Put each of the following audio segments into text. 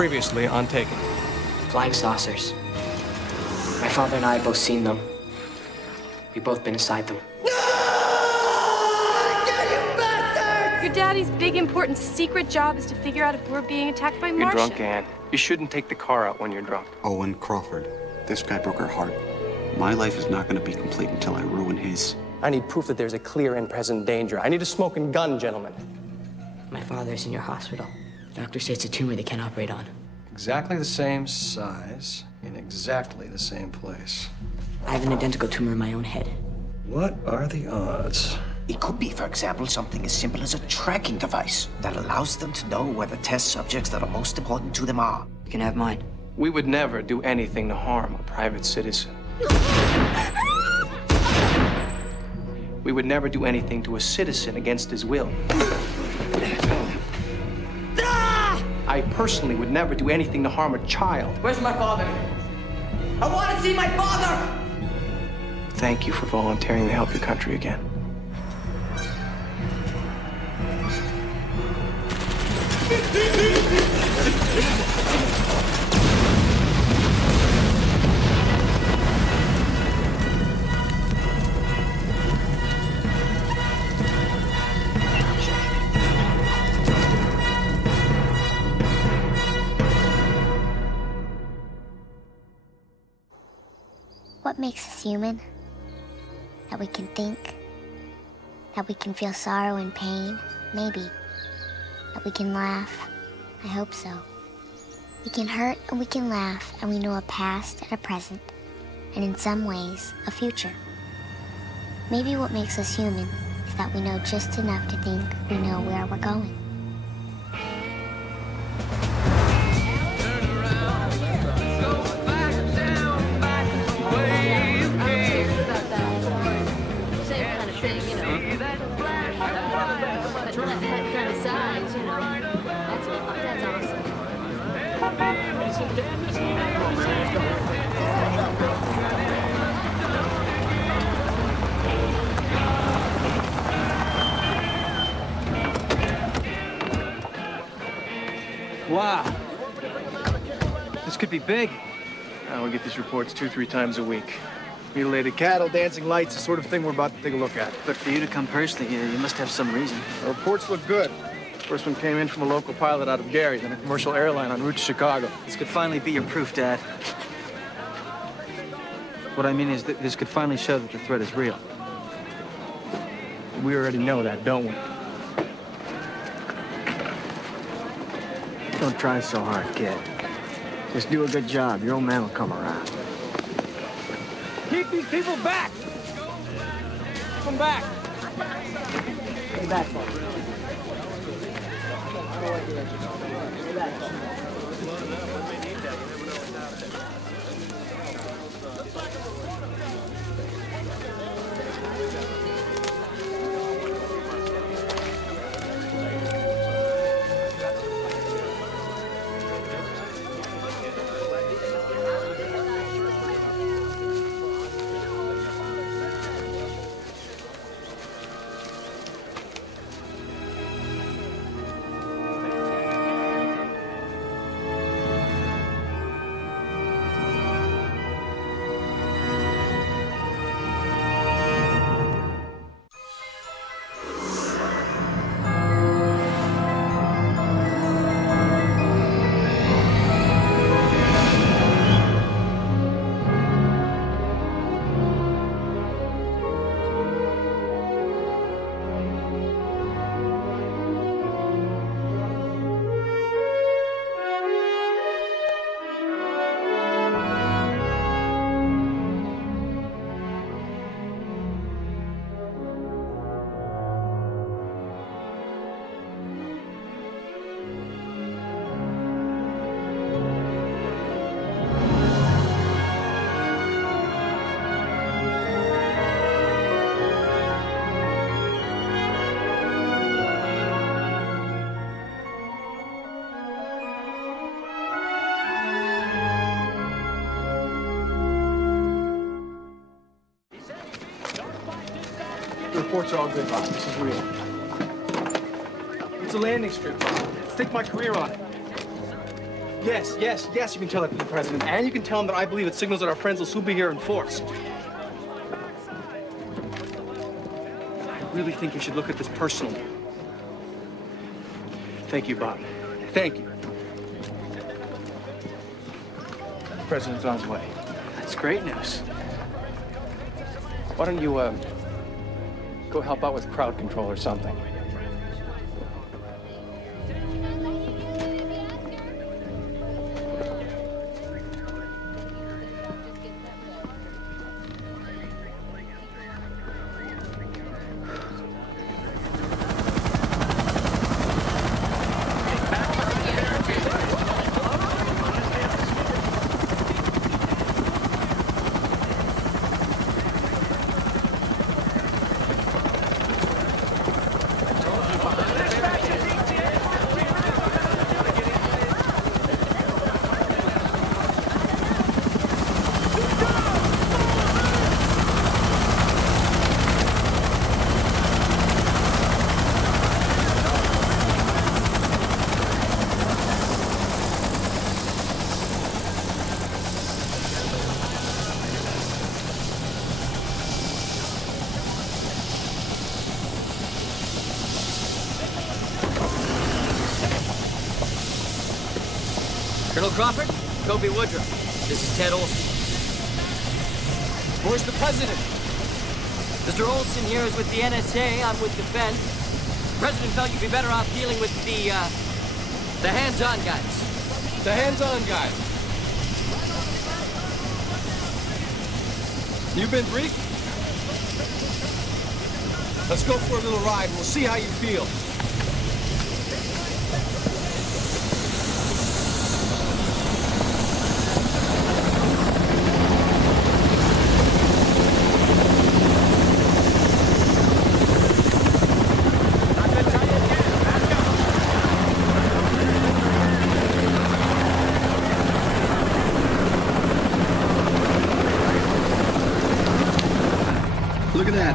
Previously on Taken. Flying saucers. My father and I have both seen them. We've both been inside them. Your daddy's big, important, secret job is to figure out if we're being attacked by You're Martians. drunk, Ann. You shouldn't take the car out when you're drunk. Owen Crawford. This guy broke her heart. My life is not going to be complete until I ruin his. I need proof that there's a clear and present danger. I need a smoking gun, gentlemen. My father's in your hospital. Doctor says it's a tumor they can't operate on. Exactly the same size, in exactly the same place. I have an identical tumor in my own head. What are the odds? It could be, for example, something as simple as a tracking device that allows them to know where the test subjects that are most important to them are. You can have mine. We would never do anything to harm a private citizen. We would never do anything to a citizen against his will. I personally would never do anything to harm a child. Where's my father? I want to see my father! Thank you for volunteering to help your country again. What makes us human? That we can think? That we can feel sorrow and pain? Maybe. That we can laugh? I hope so. We can hurt and we can laugh, and we know a past and a present, and in some ways, a future. Maybe what makes us human is that we know just enough to think we know where we're going. Wow. This could be big. We get these reports 2-3 times a week. Mutilated cattle, dancing lights, the sort of thing we're about to take a look at. But for you to come personally here, you must have some reason. The reports look good. First one came in from a local pilot out of Gary, then a commercial airline en route to Chicago. This could finally be your proof, Dad. What I mean is that this could finally show that the threat is real. We already know that, don't we? Don't try so hard, kid. Just do a good job. Your old man will come around. Keep these people back! Come back! Come back, folks. The reports are all good, Bob. This is real. It's a landing strip, Bob. Stake my career on it. Yes, you can tell that to the president. And you can tell him that I believe it signals that our friends will soon be here in force. I really think you should look at this personally. Thank you, Bob. Thank you. The president's on his way. That's great news. Why don't you, go help out with crowd control or something? Colonel Crawford, Kobe Woodruff. This is Ted Olson. Where's the president? Mr. Olson here is with the NSA. I'm with Defense. The president felt you'd be better off dealing with the hands-on guys. The hands-on guy. You've been briefed? Let's go for a little ride. We'll see how you feel. Look at that.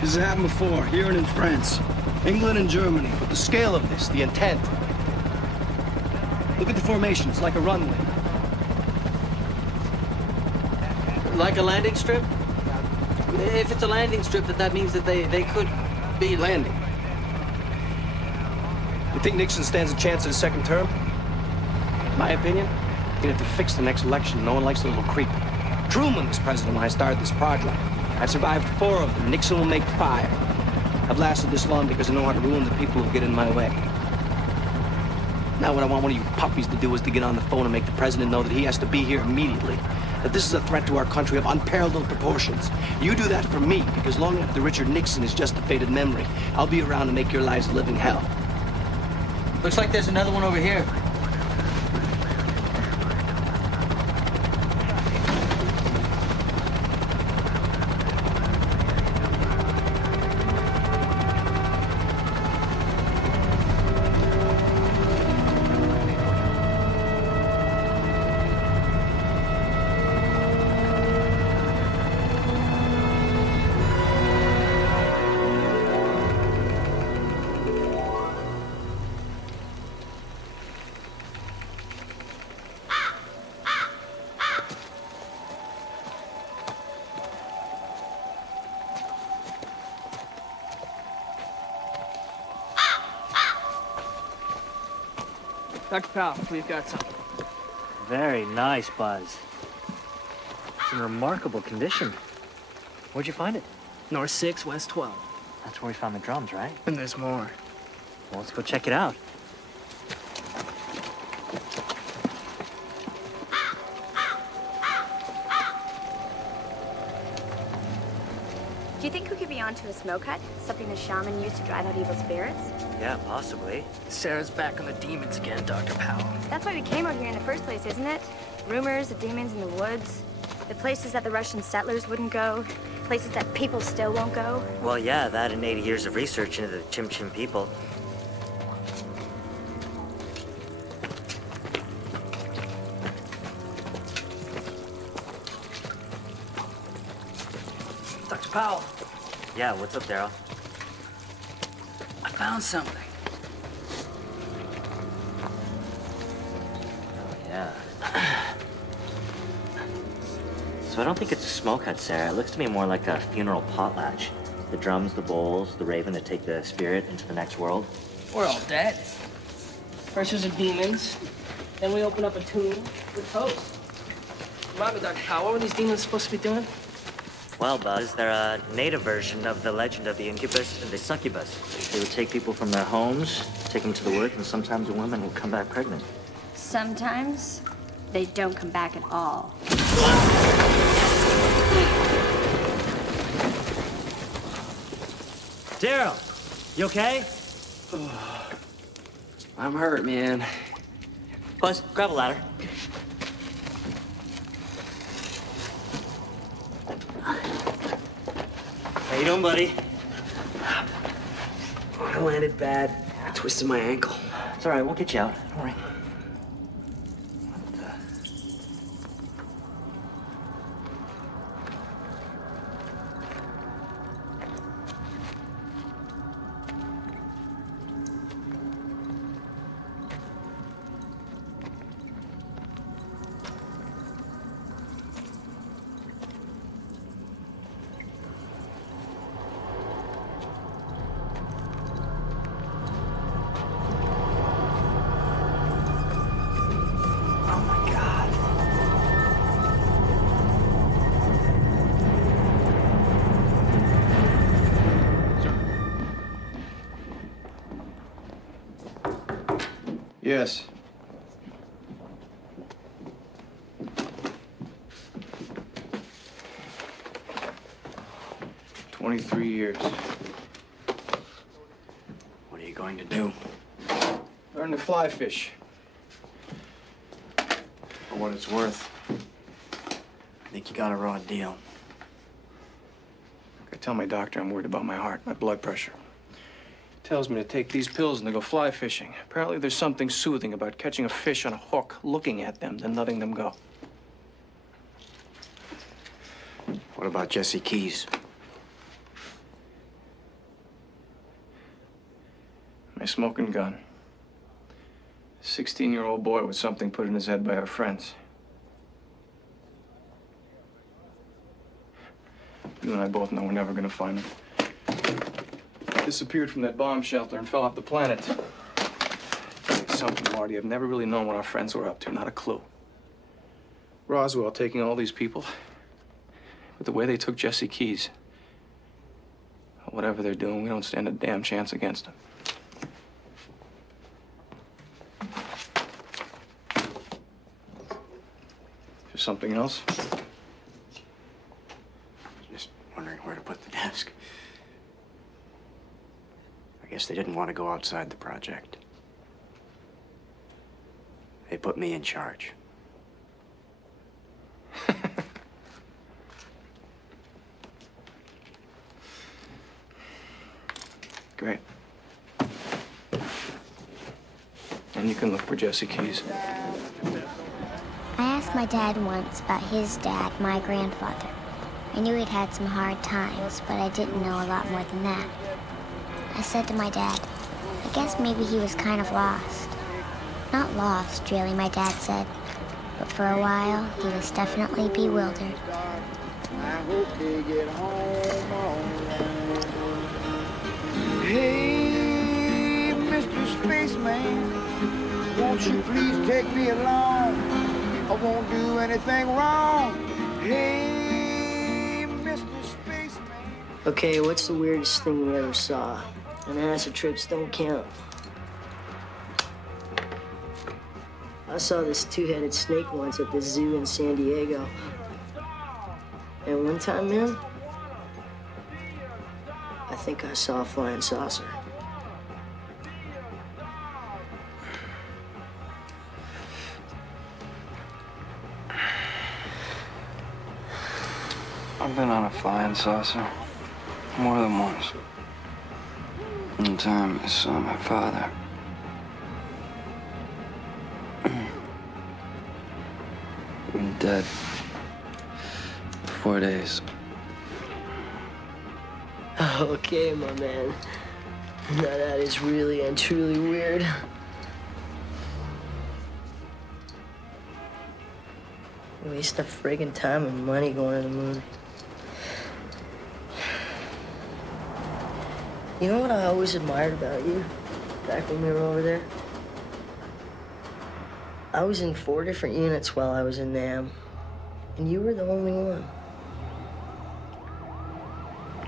This has happened before, here and in France, England and Germany. But the scale of this, the intent. Look at the formation. It's like a runway. Like a landing strip? If it's a landing strip, that means that they could be landing. You think Nixon stands a chance at a second term? My opinion? You'd have to fix the next election. No one likes a little creep. Truman was president when I started this project. I've survived 4 of them. Nixon will make 5. I've lasted this long because I know how to ruin the people who get in my way. Now what I want one of you puppies to do is to get on the phone and make the president know that he has to be here immediately. That this is a threat to our country of unparalleled proportions. You do that for me, because long after Richard Nixon is just a faded memory, I'll be around to make your lives a living hell. Looks like there's another one over here. Dr. Powell, we've got some. Very nice, Buzz. It's in remarkable condition. Where'd you find it? North 6, West 12. That's where we found the drums, right? And there's more. Well, let's go check it out. Do you think we could be onto a smoke hut? Something the shaman used to drive out evil spirits? Yeah, possibly. Sarah's back on the demons again, Dr. Powell. That's why we came out here in the first place, isn't it? Rumors of demons in the woods. The places that the Russian settlers wouldn't go. Places that people still won't go. Well, yeah, that and 80 years of research into the Chim Chim people. Dr. Powell. Yeah, what's up, Daryl? I found something. Yeah. So I don't think it's a smoke hut, Sarah. It looks to me more like a funeral potlatch. The drums, the bowls, the raven that take the spirit into the next world. We're all dead. First there's the demons, then we open up a tomb with toast. Remind me, Dr. Powell, what were these demons supposed to be doing? Well, Buzz, they're a native version of the legend of the incubus and the succubus. They would take people from their homes, take them to the woods, and sometimes a woman would come back pregnant. Sometimes they don't come back at all. Daryl, you okay? I'm hurt, man. Buzz, grab a ladder. How you doing, buddy? I landed bad. I twisted my ankle. It's all right, we'll get you out. Don't worry. Yes. "23 years. What are you going to do? Learn to fly fish. For what it's worth. I think you got a raw deal. I tell my doctor I'm worried about my heart, my blood pressure. Tells me to take these pills and to go fly fishing. Apparently there's something soothing about catching a fish on a hook, looking at them, then letting them go. What about Jesse Keys? My smoking gun. 16-year-old boy with something put in his head by our friends. You and I both know we're never gonna find him. Disappeared from that bomb shelter and fell off the planet. Something, Marty. I've never really known what our friends were up to. Not a clue. Roswell taking all these people. But the way they took Jesse Keys. Whatever they're doing, we don't stand a damn chance against them. Is there something else? Just wondering where to put the desk. I guess they didn't want to go outside the project. They put me in charge. Great. And you can look for Jesse Keys. I asked my dad once about his dad, my grandfather. I knew he'd had some hard times, but I didn't know a lot more than that. I said to my dad, I guess maybe he was kind of lost. Not lost, really, my dad said. But for a while, he was definitely bewildered. I hope they get home alright. Hey, Mr. Spaceman, won't you please take me along? I won't do anything wrong. Hey, Mr. Spaceman. Okay, what's the weirdest thing you ever saw? And acid trips don't count. I saw this two-headed snake once at the zoo in San Diego. And one time, man, I think I saw a flying saucer. I've been on a flying saucer more than once. One time I saw my father. Been dead 4 days. Okay, my man. Now that is really and truly weird. Waste of friggin' time and money going to the moon. You know what I always admired about you back when we were over there? I was in 4 different units while I was in NAM, and you were the only one.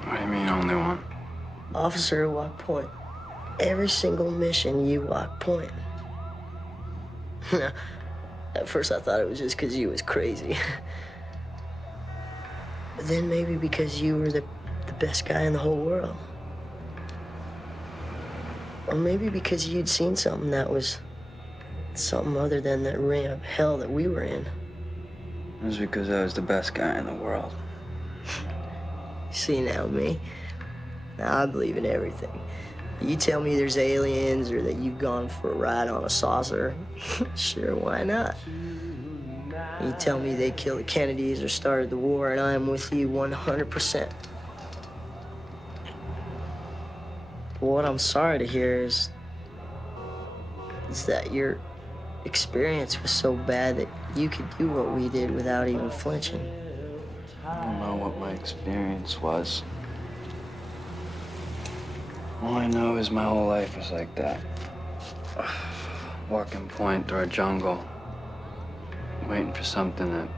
What do you mean, only one? Officer at Walk Point. Every single mission, you walk point. At first, I thought it was just because you was crazy. But then maybe because you were the best guy in the whole world. Or maybe because you'd seen something that was something other than that ring of hell that we were in. It was because I was the best guy in the world. See now, me? Now I believe in everything. You tell me there's aliens or that you've gone for a ride on a saucer, sure, why not? You tell me they killed the Kennedys or started the war, and I am with you 100%. But what I'm sorry to hear is that your experience was so bad that you could do what we did without even flinching. I don't know what my experience was. All I know is my whole life was like that. Walking point through a jungle, waiting for something that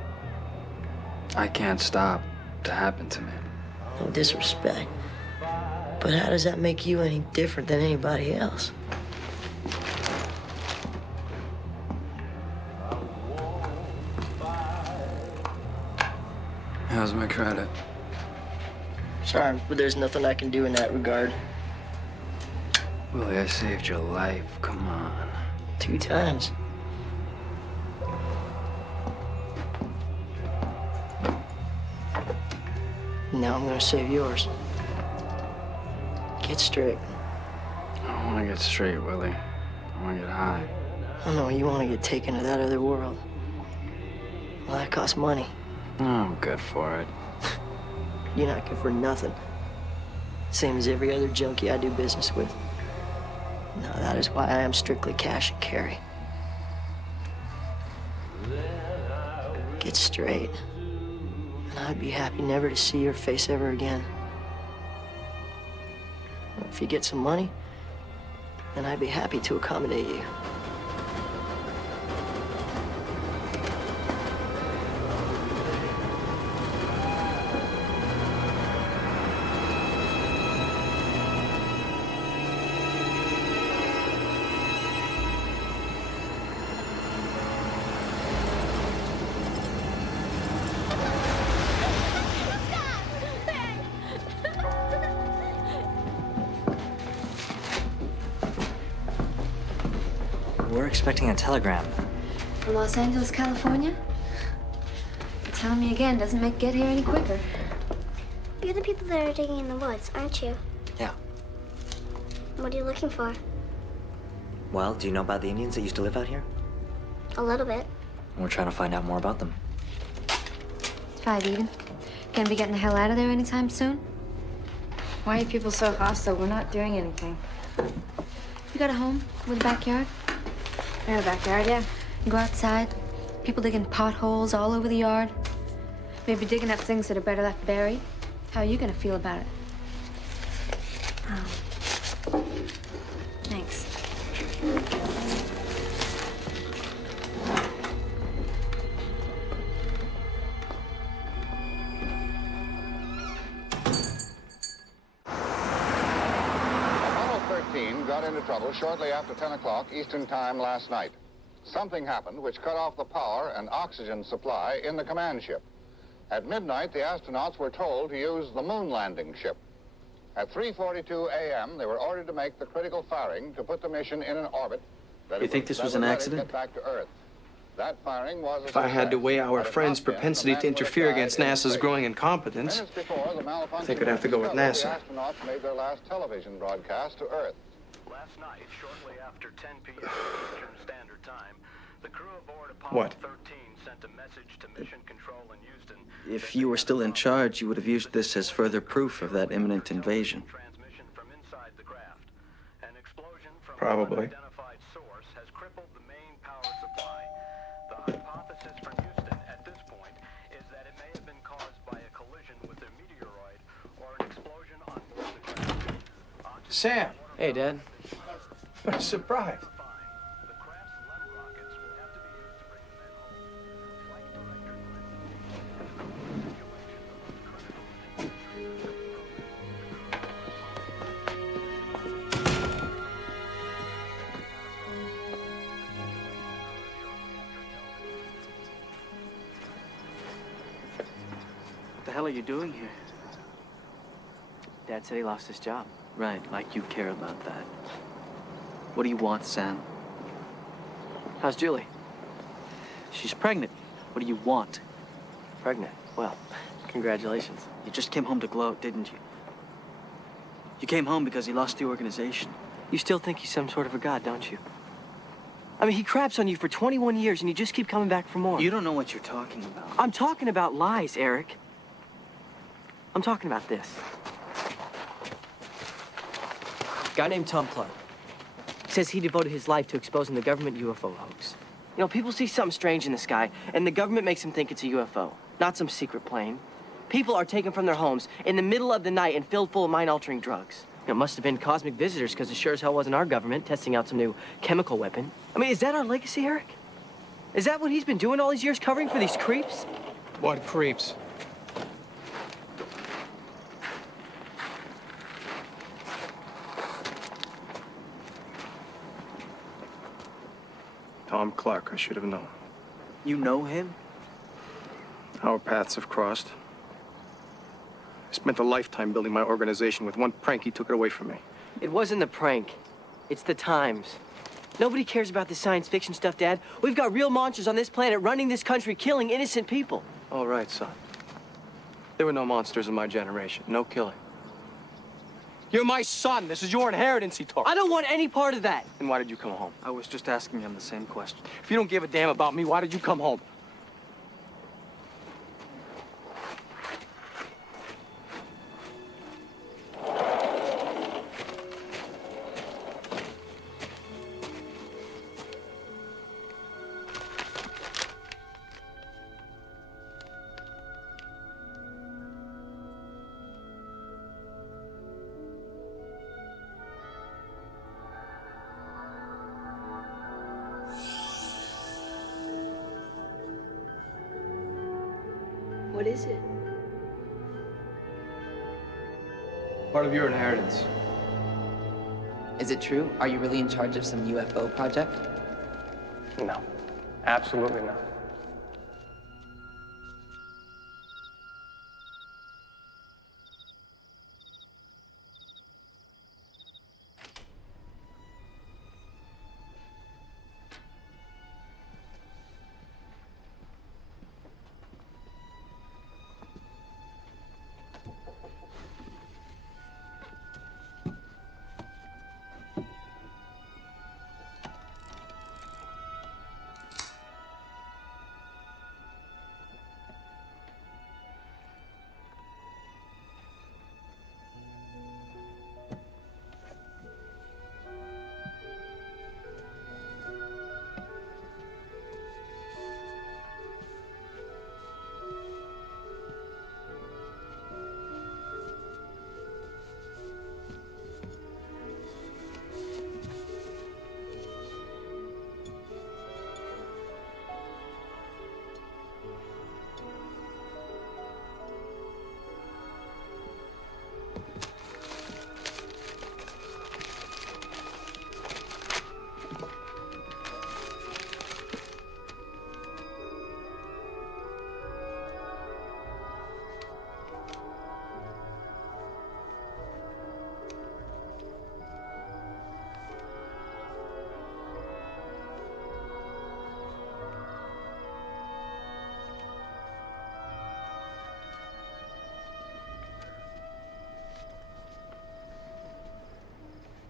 I can't stop to happen to me. No disrespect, but how does that make you any different than anybody else? How's my credit? Sorry, but there's nothing I can do in that regard. Willie, I saved your life. Come on. 2 times. Now I'm gonna save yours. Get straight. I don't want to get straight, Willie. I want to get high. I know you want to get taken to that other world. Well, that costs money. Oh, I'm good for it. You're not good for nothing. Same as every other junkie I do business with. Now, that is why I am strictly cash and carry. Get straight, and I'd be happy never to see your face ever again. If you get some money, then I'd be happy to accommodate you. We're expecting a telegram. From Los Angeles, California? Telling me again doesn't make get here any quicker. You're the people that are digging in the woods, aren't you? Yeah. What are you looking for? Well, do you know about the Indians that used to live out here? A little bit. We're trying to find out more about them. It's 5 even. Gonna be getting the hell out of there anytime soon? Why are you people so hostile? We're not doing anything. You got a home with a backyard? I have a backyard, yeah. You go outside, people digging potholes all over the yard. Maybe digging up things that are better left buried. How are you gonna feel about it? Oh. Thanks. Got into trouble shortly after 10 o'clock Eastern Time last night. Something happened which cut off the power and oxygen supply in the command ship. At midnight, the astronauts were told to use the moon landing ship. At 3:42 a.m., they were ordered to make the critical firing to put the mission in an orbit. You think this was an accident? Get back to Earth. That firing was If I had to weigh our friends' propensity to interfere against NASA's growing incompetence, I think I'd have to go with NASA. The astronauts made their last television broadcast to Earth. Last night, shortly after 10 p.m. Eastern Standard Time, the crew aboard Apollo What? 13 sent a message to Mission Control in Houston. If you were still in charge, you would have used this as further proof of that imminent invasion. Transmission from inside the craft. An explosion from Probably. an unidentified source has crippled the main power supply. The hypothesis from Houston at this point is that it may have been caused by a collision with a meteoroid or an explosion on board the craft. Sam! Hey, Dad. What a surprise. What the hell are you doing here? Dad said he lost his job. Right, like you care about that. What do you want, Sam? How's Julie? She's pregnant. What do you want? Pregnant? Well, congratulations. You just came home to gloat, didn't you? You came home because he lost the organization. You still think he's some sort of a god, don't you? I mean, he craps on you for 21 years and you just keep coming back for more. You don't know what you're talking about. I'm talking about lies, Eric. I'm talking about this. A guy named Tom Clark says he devoted his life to exposing the government UFO hoax. You know, people see something strange in the sky, and the government makes them think it's a UFO, not some secret plane. People are taken from their homes in the middle of the night and filled full of mind-altering drugs. It must have been cosmic visitors, because it sure as hell wasn't our government testing out some new chemical weapon. I mean, is that our legacy, Eric? Is that what he's been doing all these years, covering for these creeps? What creeps? Tom Clark, I should have known. You know him? Our paths have crossed. I spent a lifetime building my organization. With one prank, he took it away from me. It wasn't the prank. It's the times. Nobody cares about this science fiction stuff, Dad. We've got real monsters on this planet running this country, killing innocent people. All right, son. There were no monsters in my generation. No killing. You're my son. This is your inheritance, he told me. I don't want any part of that. Then why did you come home? I was just asking him the same question. If you don't give a damn about me, why did you come home? What is it? Part of your inheritance. Is it true? Are you really in charge of some UFO project? No. Absolutely not.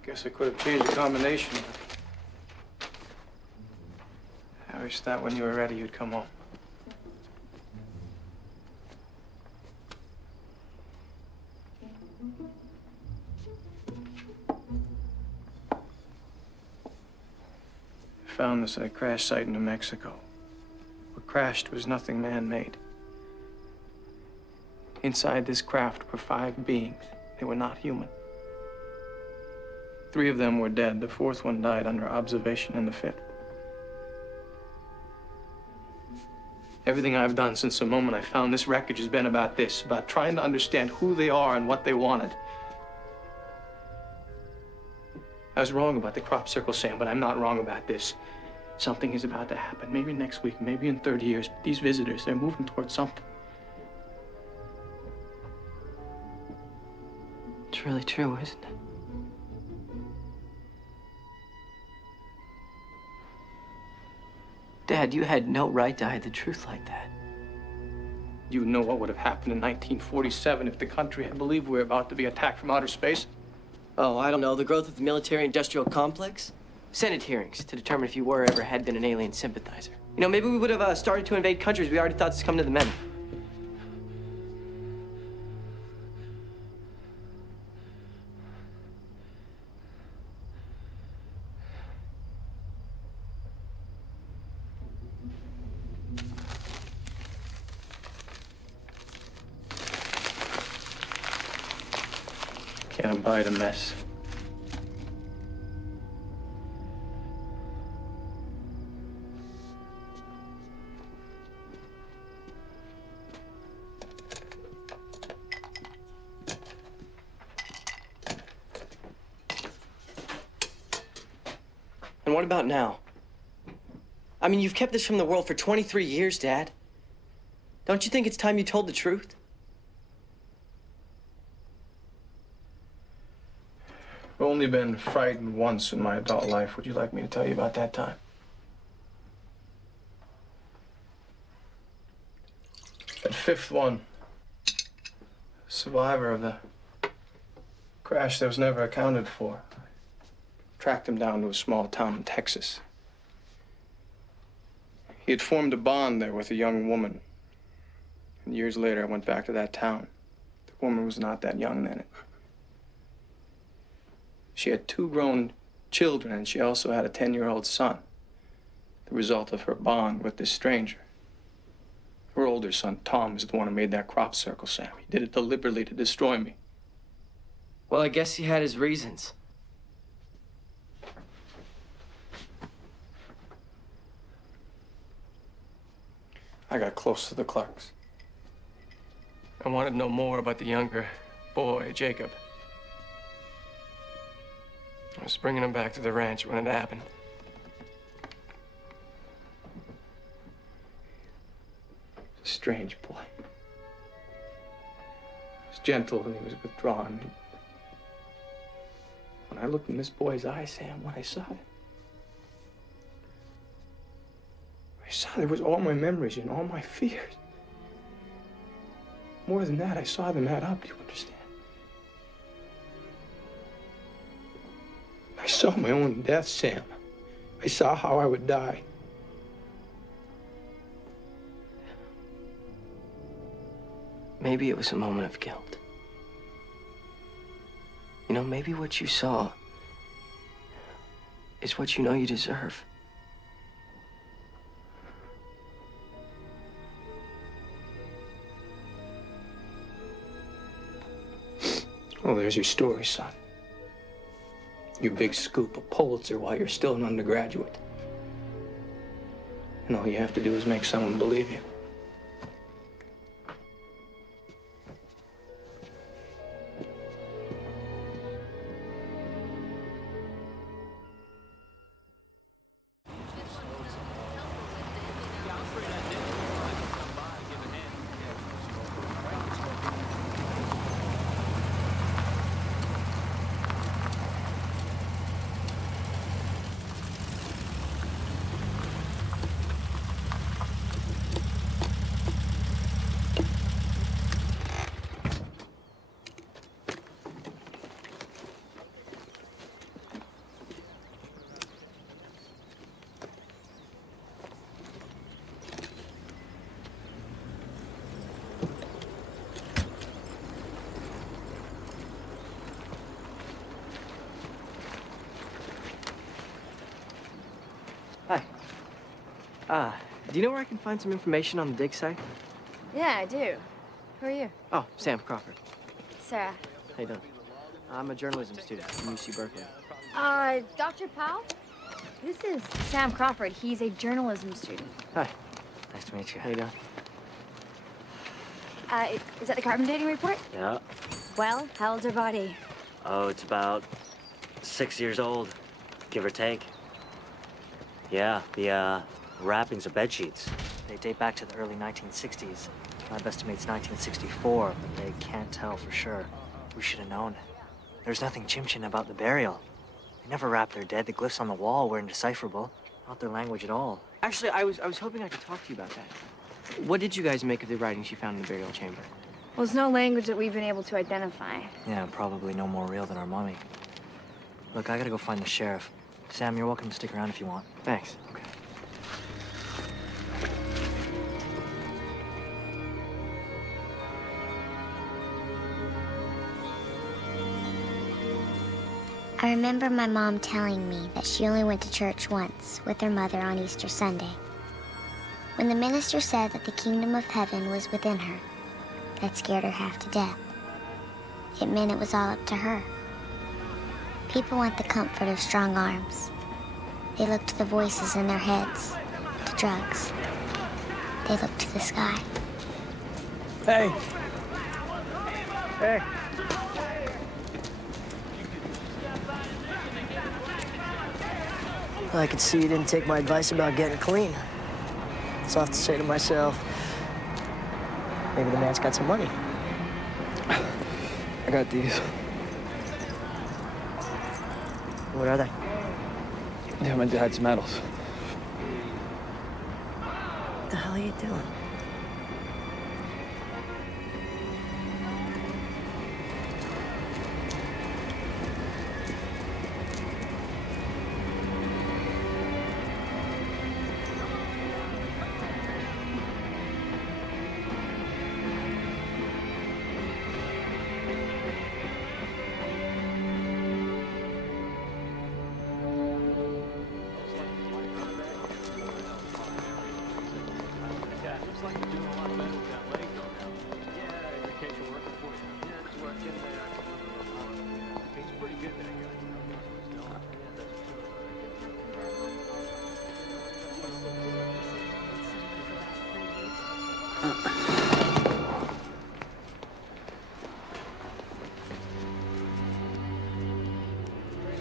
Guess I could have changed the combination. I wish that when you were ready, you'd come home. found this at a crash site in New Mexico. What crashed was nothing man-made. Inside this craft were 5 beings. They were not human. 3 of them were dead. The 4th one died under observation in the 5th. Everything I've done since the moment I found this wreckage has been about this, about trying to understand who they are and what they wanted. I was wrong about the crop circle, Sam, but I'm not wrong about this. Something is about to happen. Maybe next week, maybe in 30 years. But these visitors, they're moving towards something. It's really true, isn't it? Dad, you had no right to hide the truth like that. You know what would have happened in 1947 if the country had believed we were about to be attacked from outer space? Oh, I don't know. The growth of the military-industrial complex? Senate hearings to determine if you were or ever had been an alien sympathizer. You know, maybe we would have started to invade countries we already thought was coming to the men. Can't abide a mess. And what about now? I mean, you've kept this from the world for 23 years, Dad. Don't you think it's time you told the truth? I've only been frightened once in my adult life. Would you like me to tell you about that time? That 5th one, survivor of the crash that was never accounted for. I tracked him down to a small town in Texas. He had formed a bond there with a young woman. And years later, I went back to that town. The woman was not that young then. She had 2 grown children, and she also had a 10-year-old son, the result of her bond with this stranger. Her older son, Tom, is the one who made that crop circle, Sam. He did it deliberately to destroy me. Well, I guess he had his reasons. I got close to the Clarks. I wanted to know more about the younger boy, Jacob. I was bringing him back to the ranch when it happened. He was a strange boy. He was gentle and he was withdrawn. When I looked in this boy's eyes, Sam, what I saw there was all my memories and all my fears. More than that, I saw them add up, do you understand? I saw my own death, Sam. I saw how I would die. Maybe it was a moment of guilt. You know, maybe what you saw is what you know you deserve. Well, there's your story, son. Your big scoop of Pulitzer while you're still an undergraduate. And all you have to do is make someone believe you. Do you know where I can find some information on the dig site? Yeah, I do. Who are you? Oh, Sam Crawford. Sarah. How you doing? I'm a journalism student from UC Berkeley. Dr. Powell? This is Sam Crawford. He's a journalism student. Hi. Nice to meet you. How you doing? Is that the carbon dating report? Yeah. Well, how old's her body? Oh, it's about 6 years old, give or take. Yeah, the wrappings are bed sheets. They date back to the early 1960s. My best estimate's 1964, but they can't tell for sure. We should have known. There's nothing Chimchin about the burial. They never wrap their dead. The glyphs on the wall were indecipherable. Not their language at all. Actually, I was hoping I could talk to you about that. What did you guys make of the writings you found in the burial chamber? Well, there's no language that we've been able to identify. Yeah, probably no more real than our mummy. Look, I gotta go find the sheriff. Sam, you're welcome to stick around if you want. Thanks. Okay. I remember my mom telling me that she only went to church once with her mother on Easter Sunday. When the minister said that the kingdom of heaven was within her, that scared her half to death. It meant it was all up to her. People want the comfort of strong arms. They look to the voices in their heads, to drugs. They look to the sky. Hey. Hey. I could see you didn't take my advice about getting clean. So I have to say to myself, maybe the man's got some money. I got these. What are they? Yeah, my dad's medals. What the hell are you doing?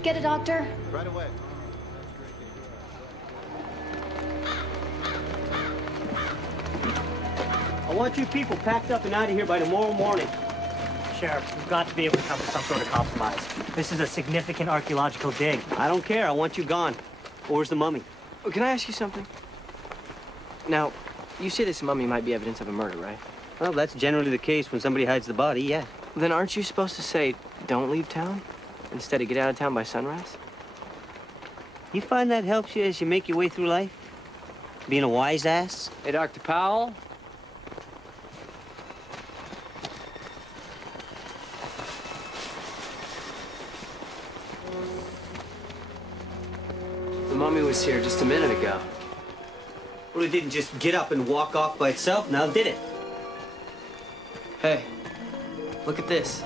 Get a doctor? Right away. I want you people packed up and out of here by tomorrow morning. Sheriff, we've got to be able to come to some sort of compromise. This is a significant archaeological dig. I don't care. I want you gone. Where's the mummy? Oh, can I ask you something? Now, you say this mummy might be evidence of a murder, right? Well, that's generally the case when somebody hides the body, yeah. Then aren't you supposed to say, don't leave town, instead of get out of town by sunrise? You find that helps you as you make your way through life? Being a wise ass? Hey, Dr. Powell. The mummy was here just a minute ago. Well, it didn't just get up and walk off by itself, now did it? Hey, look at this.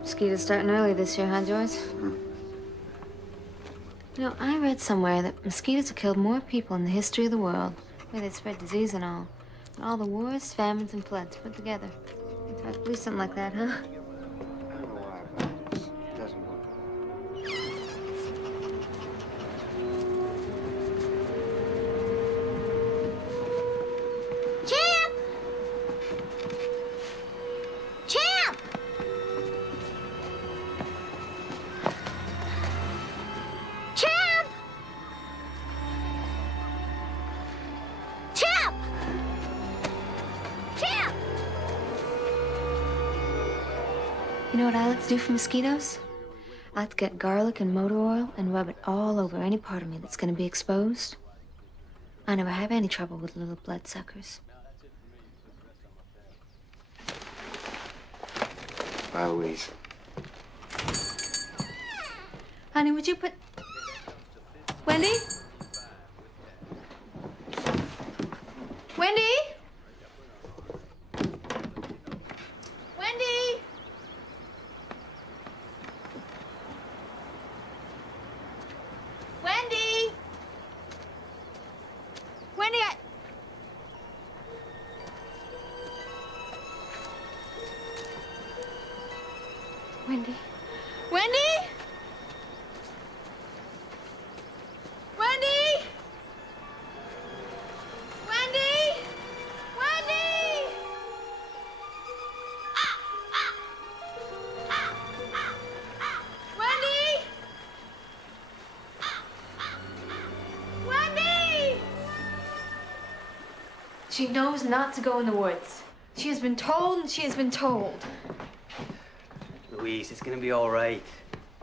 Mosquitoes starting early this year, huh, Joyce? You know, I read somewhere that mosquitoes have killed more people in the history of the world. Where they spread disease and all. And all the wars, famines, and floods put together. I believe something like that, huh? You know what I like to do for mosquitoes? I like to get garlic and motor oil and rub it all over any part of me that's going to be exposed. I never have any trouble with little bloodsuckers. Bye, Louise. Honey, would you put... Wendy? Wendy? Wendy? Wendy? Wendy, Wendy? Wendy? Wendy? Wendy? Wendy? Wendy? Wendy? She knows not to go in the woods. She has been told and she has been told. Louise, it's gonna be all right.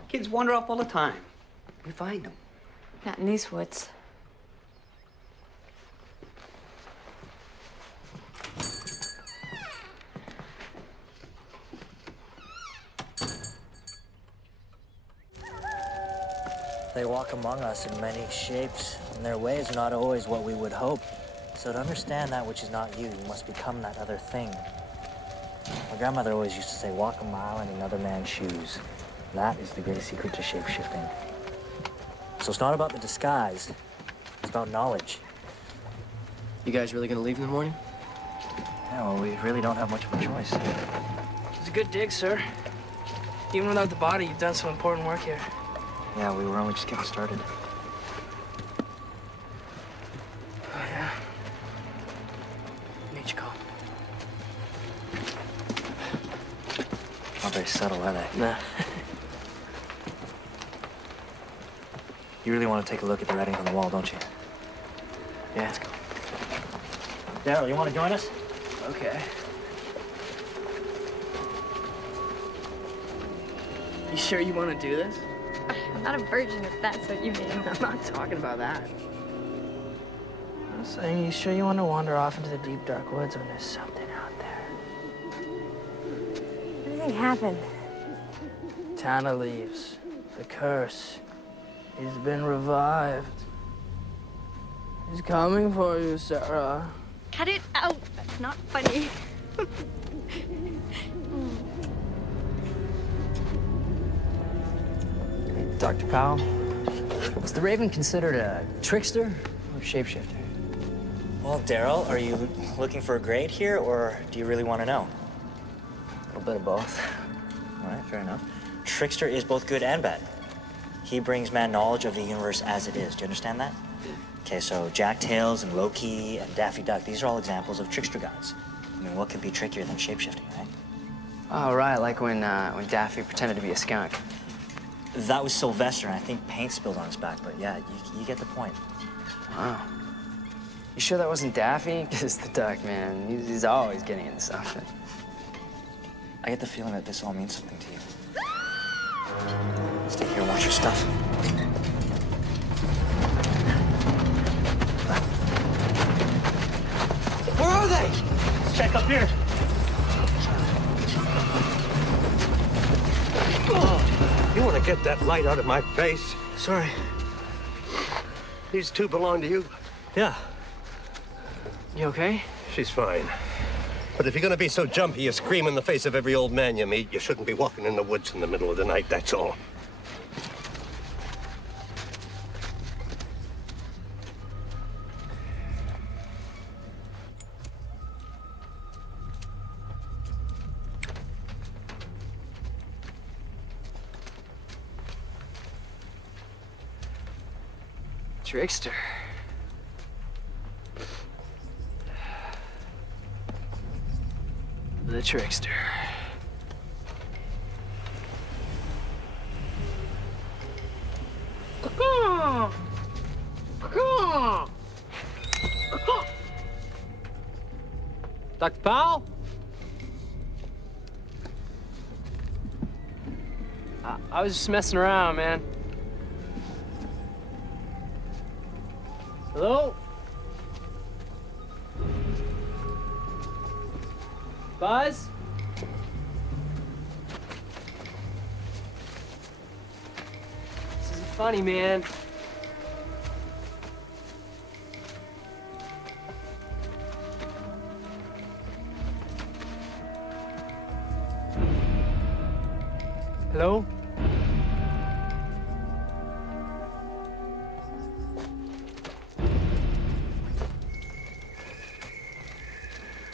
Kids wander off all the time. We find them. Not in these woods. They walk among us in many shapes, and their ways are not always what we would hope. So to understand that which is not you, you must become that other thing. My grandmother always used to say, walk a mile in another man's shoes. That is the great secret to shape-shifting. So it's not about the disguise, it's about knowledge. You guys really gonna leave in the morning? Yeah, well, we really don't have much of a choice. It's a good dig, sir. Even without the body, you've done some important work here. Yeah, we were only just getting started. Oh, yeah? Made you call. Not very subtle, are they? Nah. You really want to take a look at the writing on the wall, don't you? Yeah, let's go. Daryl, you want to join us? Okay. You sure you want to do this? I'm not a virgin, if that's what you mean. I'm not talking about that. I'm saying, you sure you want to wander off into the deep, dark woods when there's something out there? Anything happened? Tana leaves. The curse. He's been revived. He's coming for you, Sarah. Cut it out. That's not funny. Dr. Powell, is the Raven considered a trickster or shapeshifter? Well, Daryl, are you looking for a grade here, or do you really want to know? A little bit of both. All right, fair enough. Trickster is both good and bad. He brings man knowledge of the universe as it is. Do you understand that? Okay, so Jack Tails and Loki and Daffy Duck, these are all examples of trickster guys. I mean, what could be trickier than shapeshifting, right? Oh, right, like when Daffy pretended to be a skunk. That was Sylvester, and I think paint spilled on his back, but yeah, you get the point. Wow. You sure that wasn't Daffy? Because the duck, man, he's always getting into something. I get the feeling that this all means something to you. Stay here and watch your stuff. Where are they? Let's check up here. You want to get that light out of my face? Sorry. These two belong to you? Yeah. You okay? She's fine. But if you're going to be so jumpy you scream in the face of every old man you meet, you shouldn't be walking in the woods in the middle of the night, that's all. Trickster. The trickster. Dr. Powell? I was just messing around, man. Hello? Buzz? This isn't funny, man. Hello?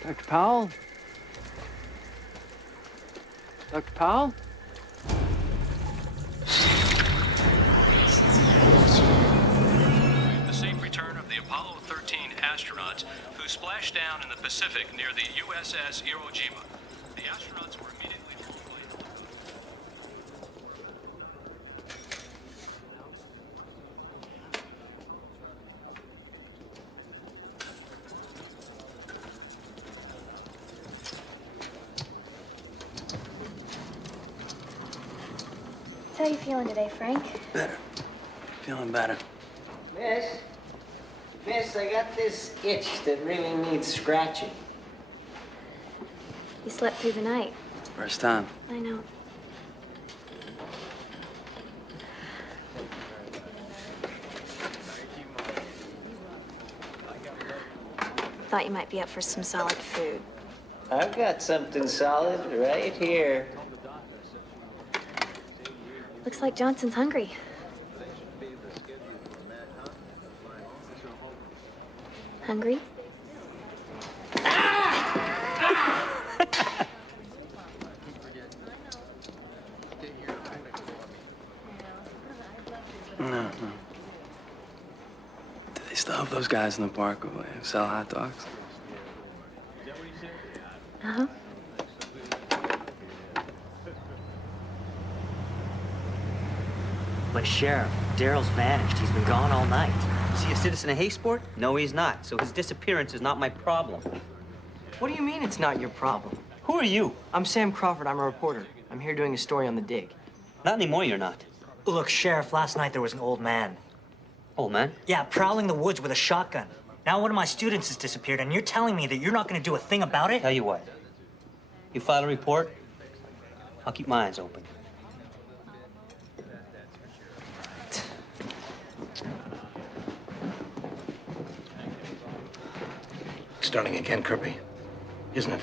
Dr. Powell? Dr. Powell? The safe return of the Apollo 13 astronauts who splashed down in the Pacific near the USS Iwo Jima. The astronauts were immediately How you feeling today, Frank? Better. Feeling better. Miss, I got this itch that really needs scratching. You slept through the night. First time. I know. Thought you might be up for some solid food. I've got something solid right here. Looks like Johnson's hungry. Hungry? No. Do they still have those guys in the park who sell hot dogs? Uh-huh. But Sheriff, Daryl's vanished. He's been gone all night. Is he a citizen of Haysport? No, he's not. So his disappearance is not my problem. What do you mean it's not your problem? Who are you? I'm Sam Crawford. I'm a reporter. I'm here doing a story on the dig. Not anymore, you're not. Look, Sheriff, last night there was an old man. Old man? Yeah, prowling the woods with a shotgun. Now one of my students has disappeared, and you're telling me that you're not going to do a thing about it? Tell you what. You file a report, I'll keep my eyes open. Starting again, Kirby, isn't it?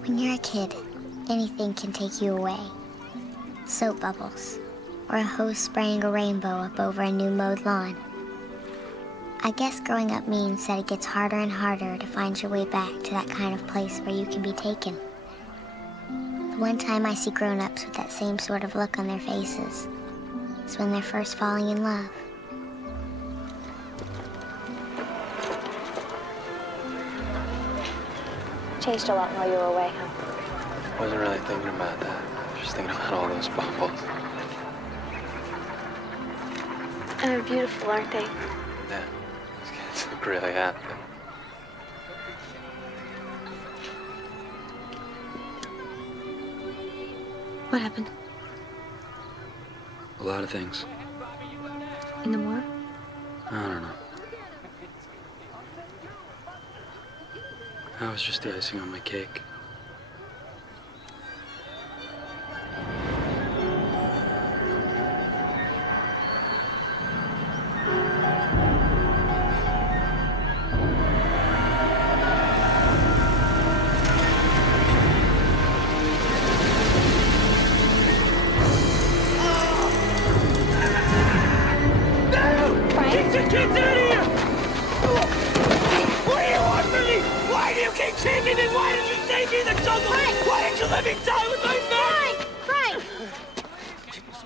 When you're a kid, anything can take you away. Soap bubbles, or a hose spraying a rainbow up over a new mowed lawn. I guess growing up means that it gets harder and harder to find your way back to that kind of place where you can be taken. The one time I see grown-ups with that same sort of look on their faces is when they're first falling in love. Changed a lot while you were away, huh? Wasn't really thinking about that. Just thinking about all those bubbles. They're beautiful, aren't they? Yeah. These kids look really happy. What happened? A lot of things. In the war? I don't know. That was just the icing on my cake.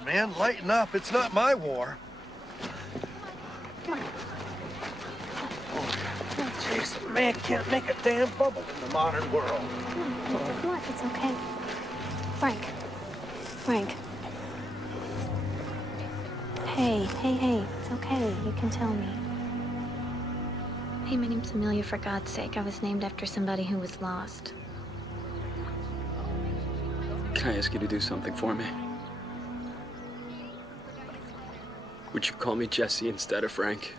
Man, lighten up. It's not my war. Jeez, man can't make a damn bubble in the modern world. Come on, it's okay. Frank. Frank. Hey, it's okay. You can tell me. Hey, my name's Amelia, for God's sake. I was named after somebody who was lost. Can I ask you to do something for me? Would you call me Jesse instead of Frank?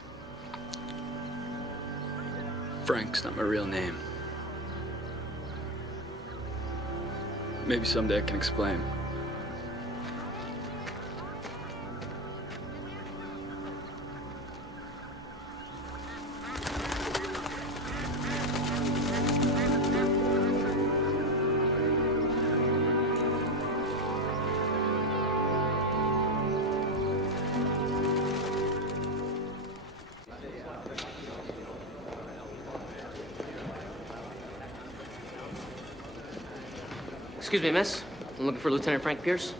Frank's not my real name. Maybe someday I can explain. Excuse me, miss. I'm looking for Lieutenant Frank Pierce.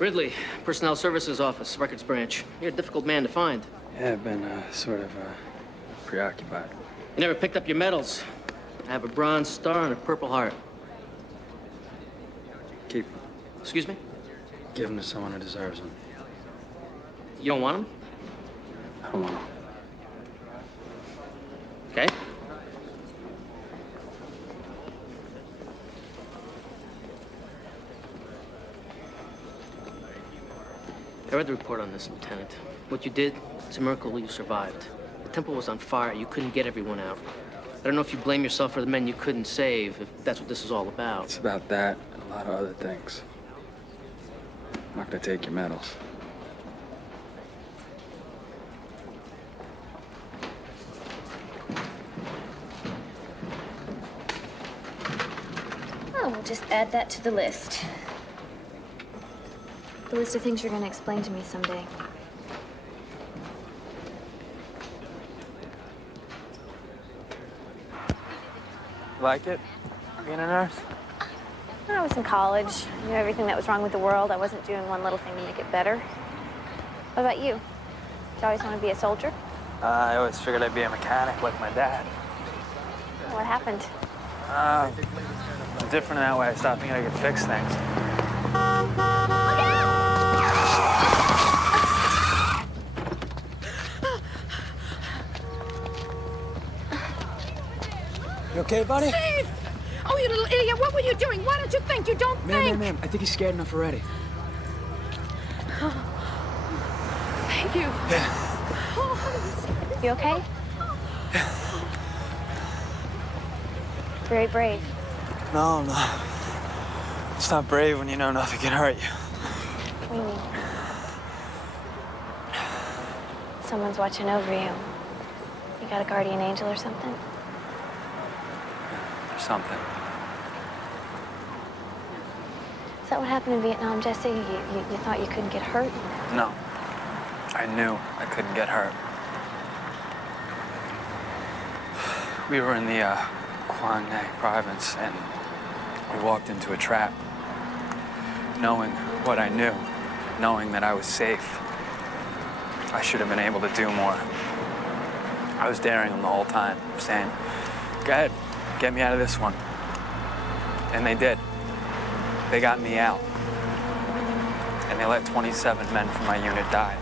Ridley, Personnel Services Office, Records Branch. You're a difficult man to find. Yeah, I've been sort of preoccupied. You never picked up your medals. I have a Bronze Star and a Purple Heart. Keep. Excuse me? Give them to someone who deserves them. You don't want them? I don't want them. Okay. I read the report on this, Lieutenant. What you did, it's a miracle you survived. The temple was on fire. You couldn't get everyone out. I don't know if you blame yourself for the men you couldn't save, if that's what this is all about. It's about that and a lot of other things. I'm not gonna take your medals. Oh, we'll just add that to the list. The list of things you're going to explain to me someday. Like it? Being a nurse? When I was in college, I knew everything that was wrong with the world. I wasn't doing one little thing to make it better. What about you? Did you always want to be a soldier? I always figured I'd be a mechanic like my dad. What happened? I'm different in that way. I stopped thinking I could fix things. You okay, buddy? Steve! Oh, you little idiot, what were you doing? Why don't you think? You don't think? Ma'am, I think he's scared enough already. Thank you. Yeah. You okay? Very brave. No. It's not brave when you know nothing can hurt you. What do you mean? Someone's watching over you. You got a guardian angel or something? Or something. Is that what happened in Vietnam, Jesse? You thought you couldn't get hurt? No. I knew I couldn't get hurt. We were in the Quang Nang province, and we walked into a trap. Knowing what I knew, knowing that I was safe, I should have been able to do more. I was daring them the whole time, saying, go ahead, get me out of this one. And they did. They got me out. And they let 27 men from my unit die.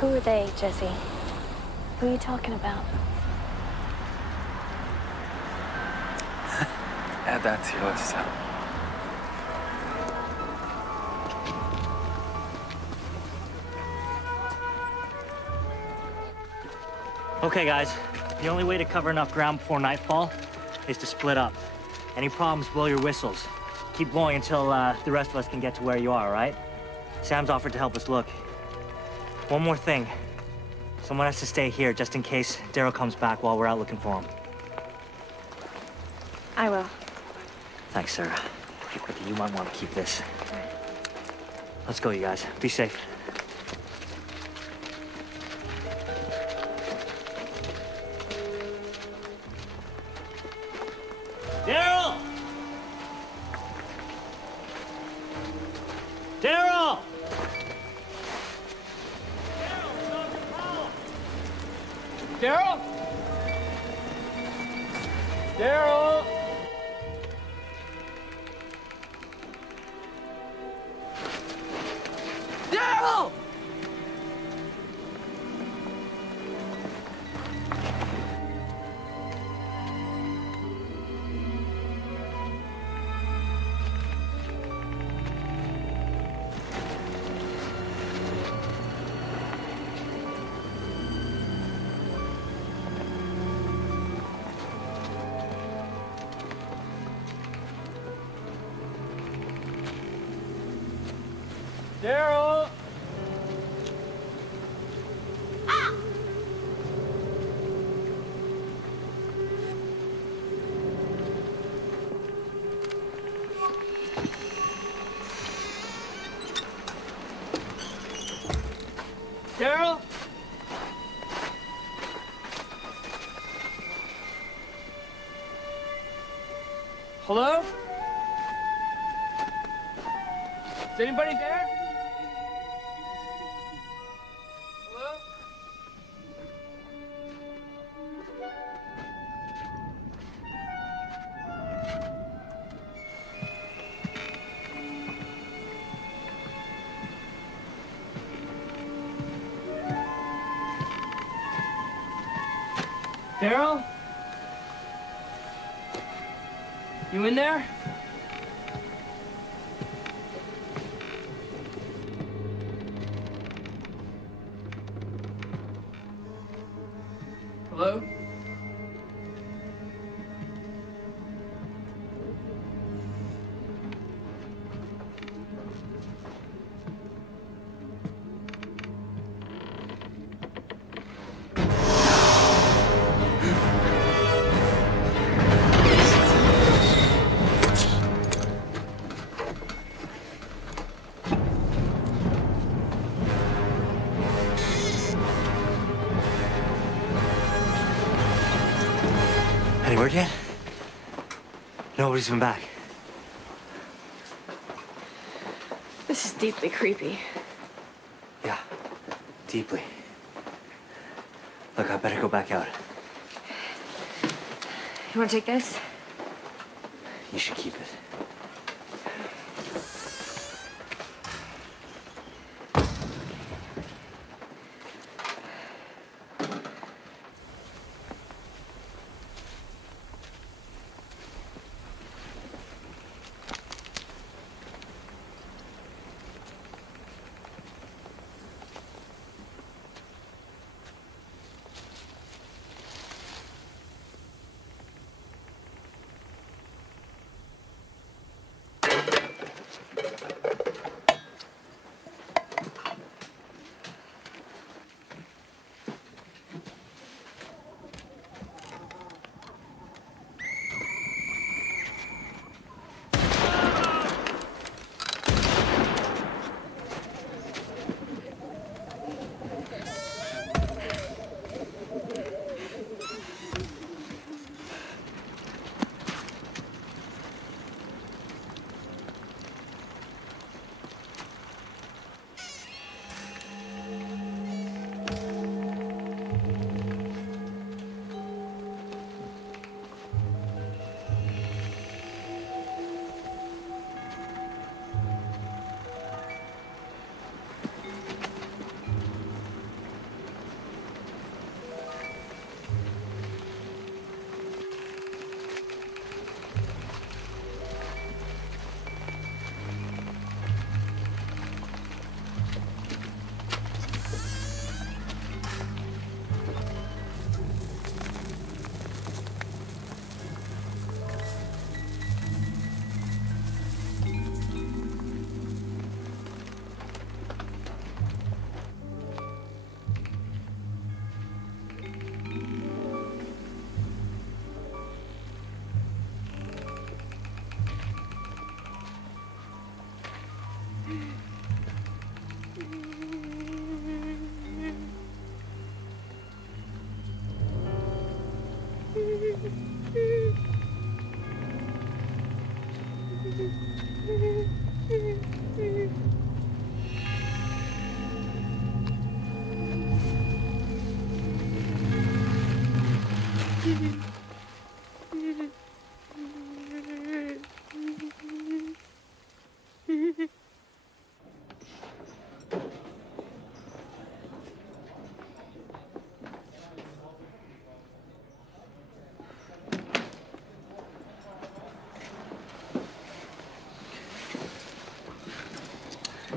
Who are they, Jesse? Who are you talking about? Add that to your list, too. Okay, guys. The only way to cover enough ground before nightfall is to split up. Any problems, blow your whistles. Keep blowing until the rest of us can get to where you are, all right? Sam's offered to help us look. One more thing. Someone has to stay here just in case Daryl comes back while we're out looking for him. I will. Thanks, Sarah. Ricky, you might want to keep this. Let's go, you guys. Be safe. Daryl! Daryl! Daryl? Daryl? Daryl! Daryl! Daryl? Hello? Is anybody there? Hello? Daryl? You in there? Hello? Any word yet? Nobody's been back. This is deeply creepy. Yeah, deeply. Look, I better go back out. You want to take this? You should keep it.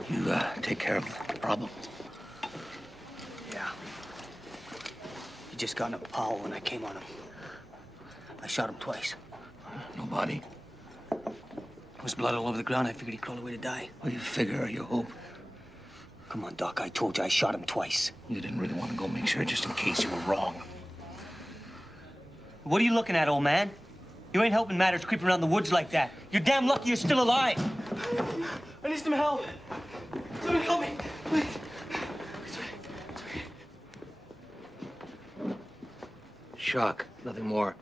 You, take care of the problem? Yeah. He just got in a pow when I came on him. I shot him twice. No body? There was blood all over the ground. I figured he'd crawl away to die. Well, you figure or you hope. Come on, Doc. I told you I shot him twice. You didn't really want to go make sure just in case you were wrong. What are you looking at, old man? You ain't helping matters creeping around the woods like that. You're damn lucky you're still alive. I need some help. Somebody help me, please. Shock. Nothing more.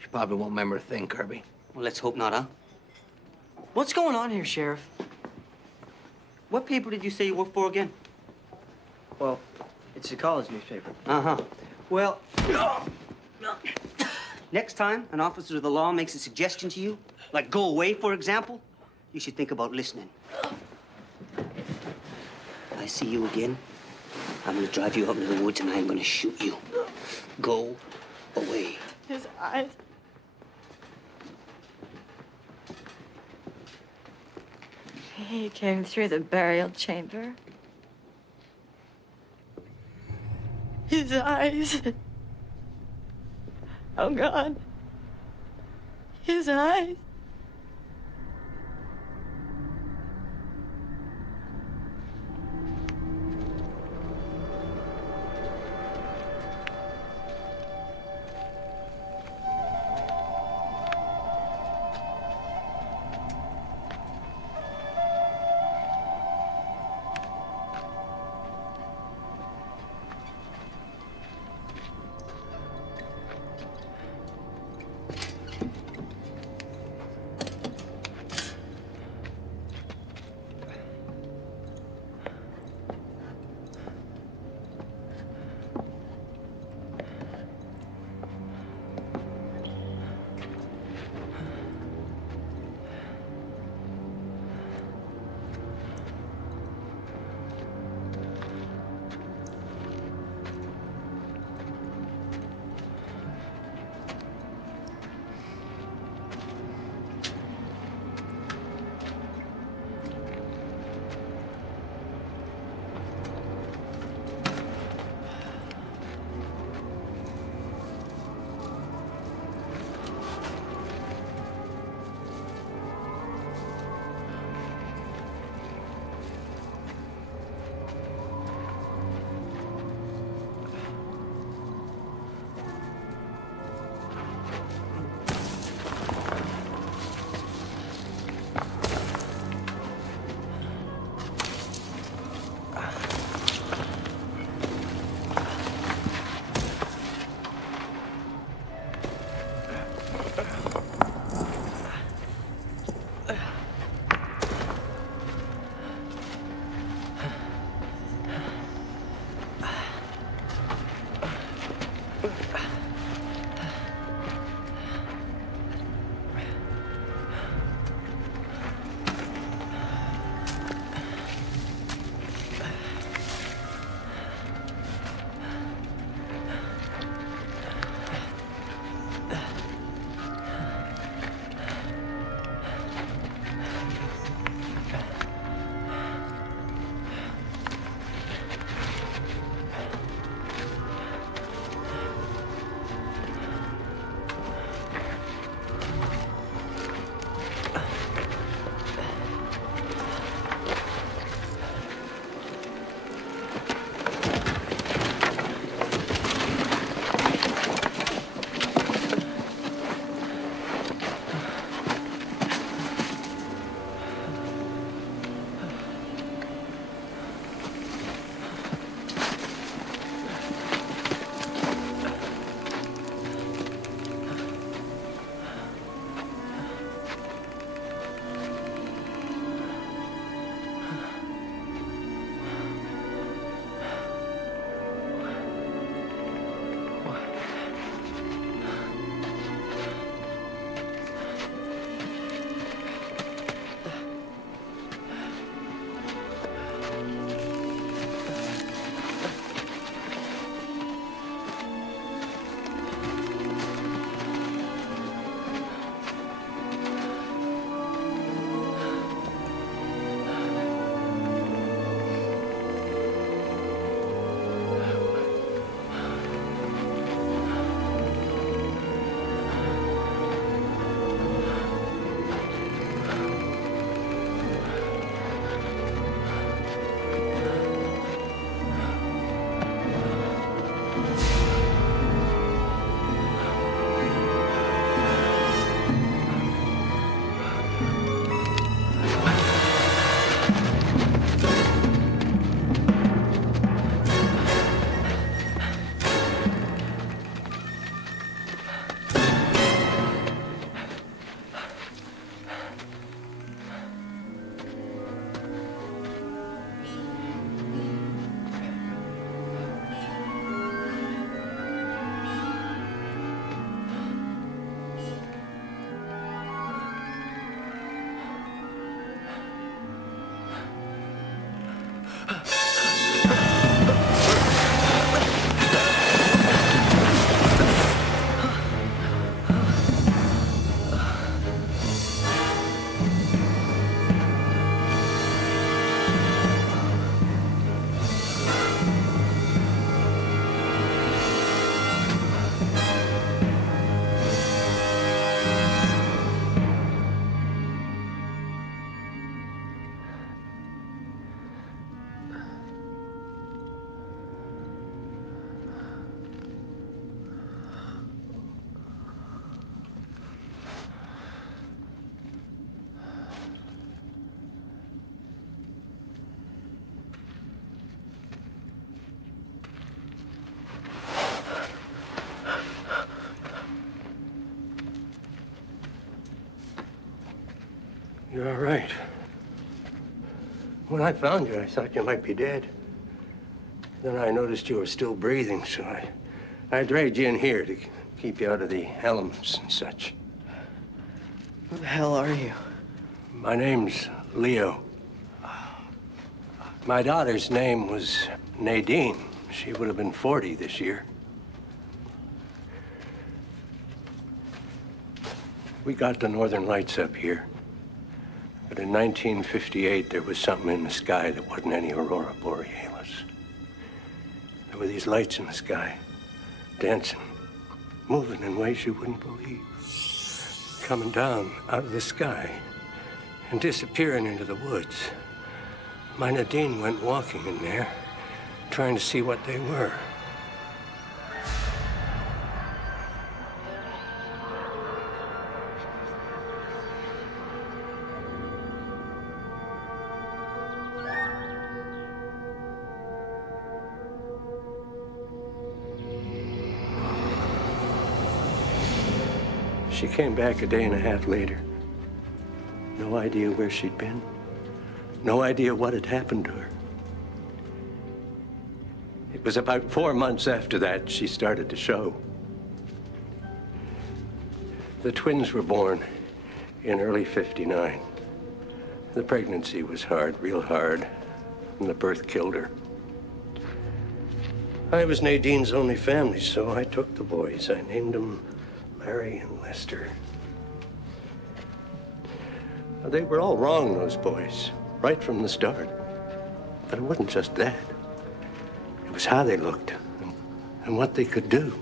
She probably won't remember a thing, Kirby. Well, let's hope not, huh? What's going on here, Sheriff? What paper did you say you work for again? Well, it's a college newspaper. Uh-huh. Well, next time an officer of the law makes a suggestion to you, like go away, for example, you should think about listening. If I see you again, I'm gonna drive you out into the woods and I'm gonna shoot you. Go away. His eyes. He came through the burial chamber. His eyes. Oh, God. His eyes. You're all right. When I found you, I thought you might be dead. Then I noticed you were still breathing, so I dragged you in here to keep you out of the elements and such. Who the hell are you? My name's Leo. My daughter's name was Nadine. She would have been 40 this year. We got the northern lights up here. But in 1958, there was something in the sky that wasn't any aurora borealis. There were these lights in the sky, dancing, moving in ways you wouldn't believe. Coming down out of the sky and disappearing into the woods. My Nadine went walking in there, trying to see what they were. She came back a day and a half later. No idea where she'd been. No idea what had happened to her. It was about 4 months after that she started to show. The twins were born in early '59. The pregnancy was hard, real hard, and the birth killed her. I was Nadine's only family, so I took the boys. I named them Larry and Lester. Now, they were all wrong, those boys, right from the start. But it wasn't just that. It was how they looked and what they could do.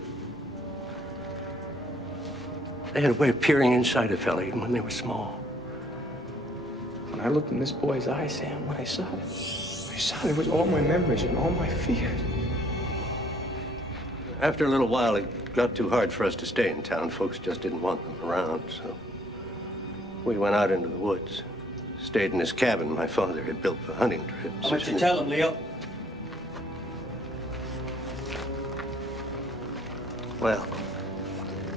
They had a way of peering inside a fella even when they were small. When I looked in this boy's eyes, Sam, what I saw there was all my memories and all my fears. After a little while, it got too hard for us to stay in town. Folks just didn't want them around, so we went out into the woods. Stayed in this cabin my father had built for hunting trips. Why don't you tell him, Leo? Well,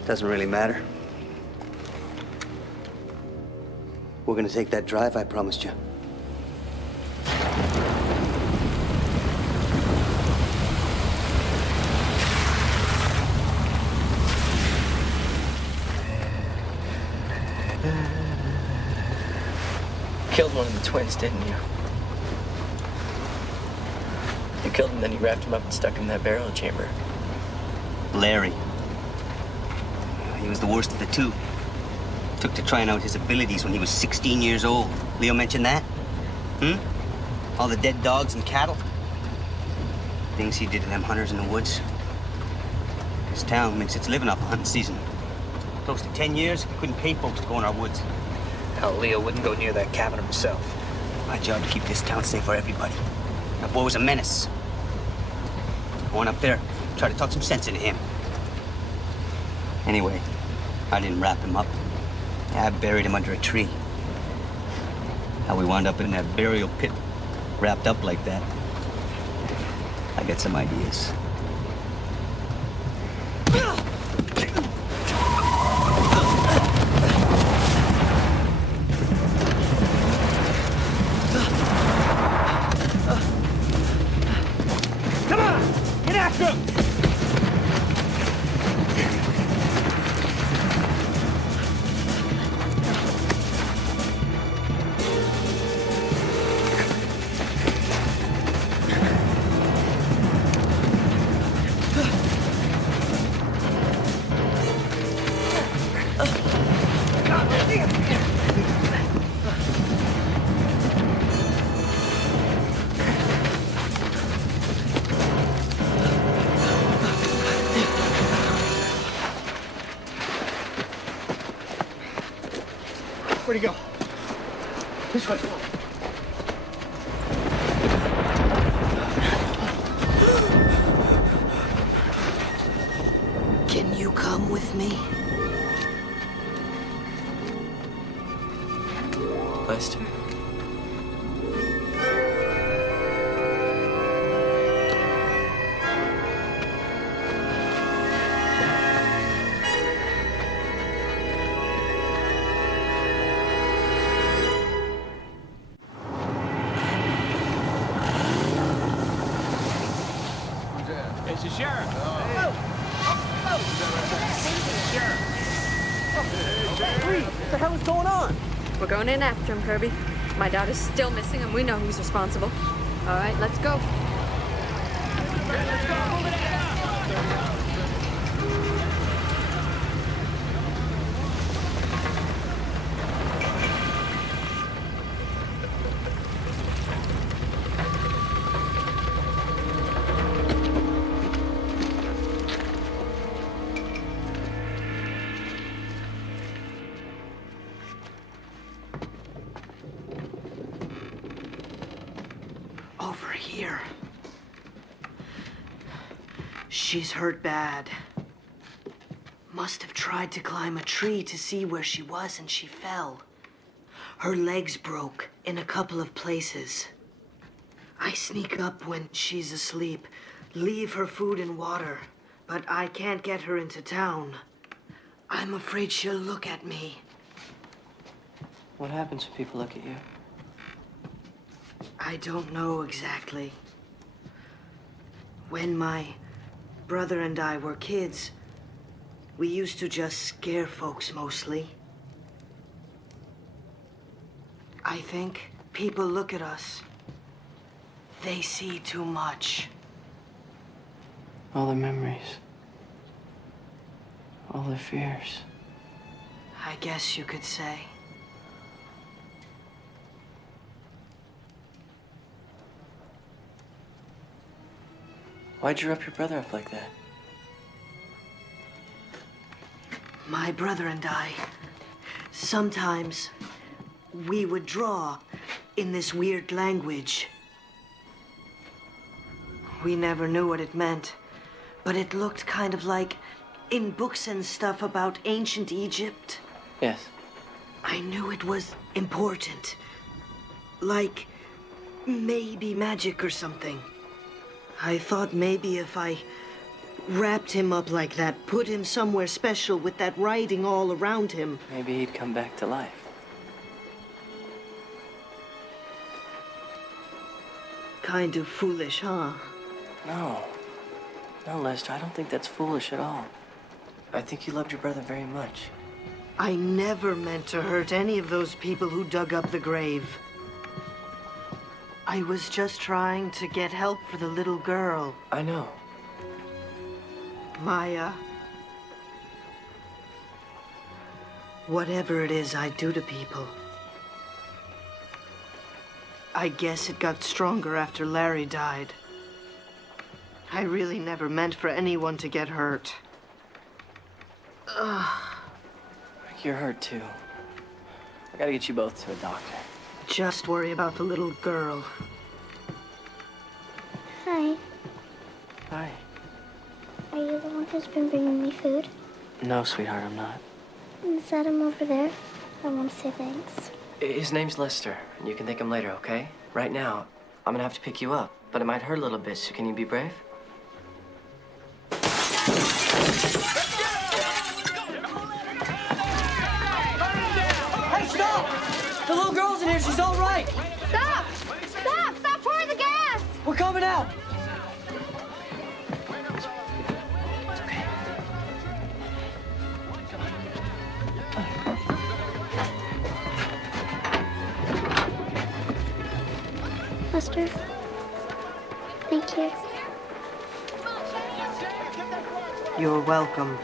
doesn't really matter. We're gonna take that drive I promised you. Killed one of the twins, didn't you? You killed him, then you wrapped him up and stuck him in that burial chamber. Larry. He was the worst of the two. Took to trying out his abilities when he was 16 years old. Leo mentioned that? All the dead dogs and cattle? Things he did to them hunters in the woods. This town makes its living off a hunting season. Close to 10 years, couldn't pay folks to go in our woods. Hell, Leo wouldn't go near that cabin himself. My job to keep this town safe for everybody. That boy was a menace. I went up there, tried to talk some sense into him. Anyway, I didn't wrap him up. I buried him under a tree. How we wound up in that burial pit, wrapped up like that. I got some ideas. Come on! Get after him! Can you come with me? Lester? It's the sheriff. Bree, what the hell is going on? We're going in after him, Kirby. My daughter's still missing, and we know who's responsible. All right, let's go. Over here. She's hurt bad. Must have tried to climb a tree to see where she was, and she fell. Her legs broke in a couple of places. I sneak up when she's asleep, leave her food and water, but I can't get her into town. I'm afraid she'll look at me. What happens when people look at you? I don't know exactly. When my brother and I were kids, we used to just scare folks mostly. I think people look at us. They see too much. All the memories. All the fears. I guess you could say. Why'd you rip your brother up like that? My brother and I, sometimes we would draw in this weird language. We never knew what it meant, but it looked kind of like in books and stuff about ancient Egypt. Yes. I knew it was important. Like maybe magic or something. I thought maybe if I wrapped him up like that, put him somewhere special with that writing all around him. Maybe he'd come back to life. Kind of foolish, huh? No. No, Lester, I don't think that's foolish at all. I think you loved your brother very much. I never meant to hurt any of those people who dug up the grave. I was just trying to get help for the little girl. I know. Maya. Whatever it is I do to people. I guess it got stronger after Larry died. I really never meant for anyone to get hurt. Ugh. You're hurt too. I gotta get you both to a doctor. Just worry about the little girl. Hi. Hi. Are you the one who's been bringing me food? No, sweetheart, I'm not. Is that him over there? I want to say thanks. His name's Lester, and you can thank him later, okay? Right now, I'm gonna have to pick you up, but it might hurt a little bit, so can you be brave? Hey, stop! The little girl's in here. She's all right. Stop! Stop! Stop pouring the gas! We're coming out. Lester, thank you. You're welcome.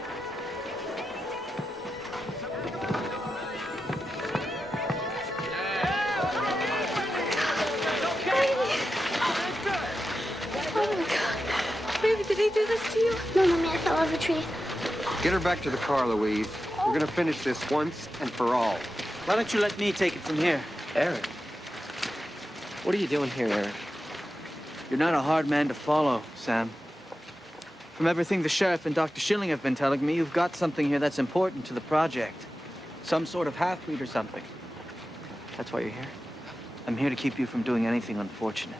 Did he do this to you? No, Mommy, I fell out of a tree. Get her back to the car, Louise. We're gonna finish this once and for all. Why don't you let me take it from here? Aaron, What are you doing here, Eric? You're not a hard man to follow, Sam. From everything the sheriff and Dr. Schilling have been telling me, you've got something here that's important to the project. Some sort of half-breed or something. That's why you're here? I'm here to keep you from doing anything unfortunate.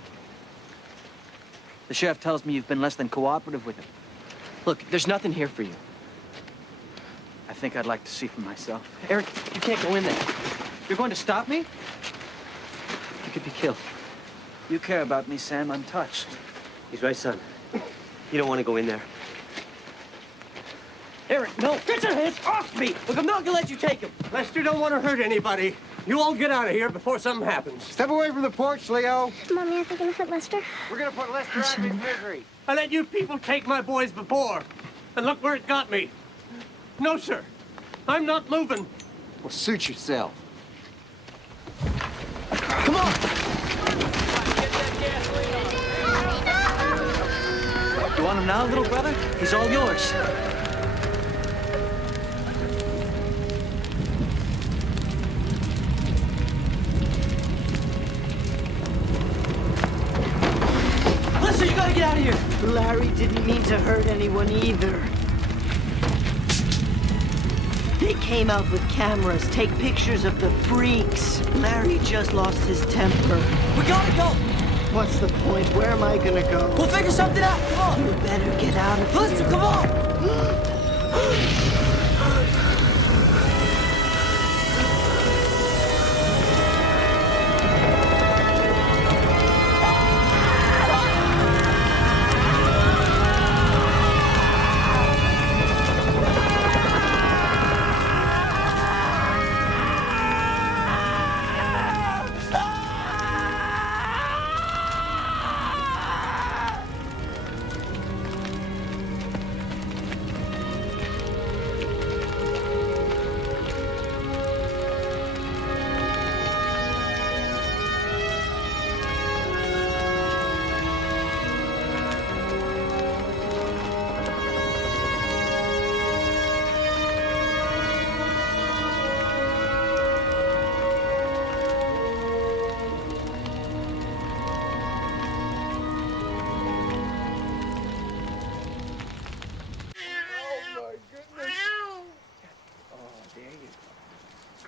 The sheriff tells me you've been less than cooperative with him. Look, there's nothing here for you. I think I'd like to see for myself. Eric, you can't go in there. You're going to stop me? You could be killed. You care about me, Sam, untouched. He's right, son. You don't want to go in there. Eric, no! Get your hands off me! Look, I'm not gonna let you take him. Lester don't want to hurt anybody. You all get out of here before something happens. Step away from the porch, Leo. Mommy, I think I'm gonna hurt Lester. We're gonna put Lester out of his misery. I let you people take my boys before, and look where it got me. No, sir. I'm not moving. Well, suit yourself. Come on! You want him now, little brother? He's all yours. Listen, you gotta get out of here! Larry didn't mean to hurt anyone either. They came out with cameras, take pictures of the freaks. Larry just lost his temper. We gotta go! What's the point? Where am I gonna go? We'll figure something out! Come on! You better get out of here. Listen, come on!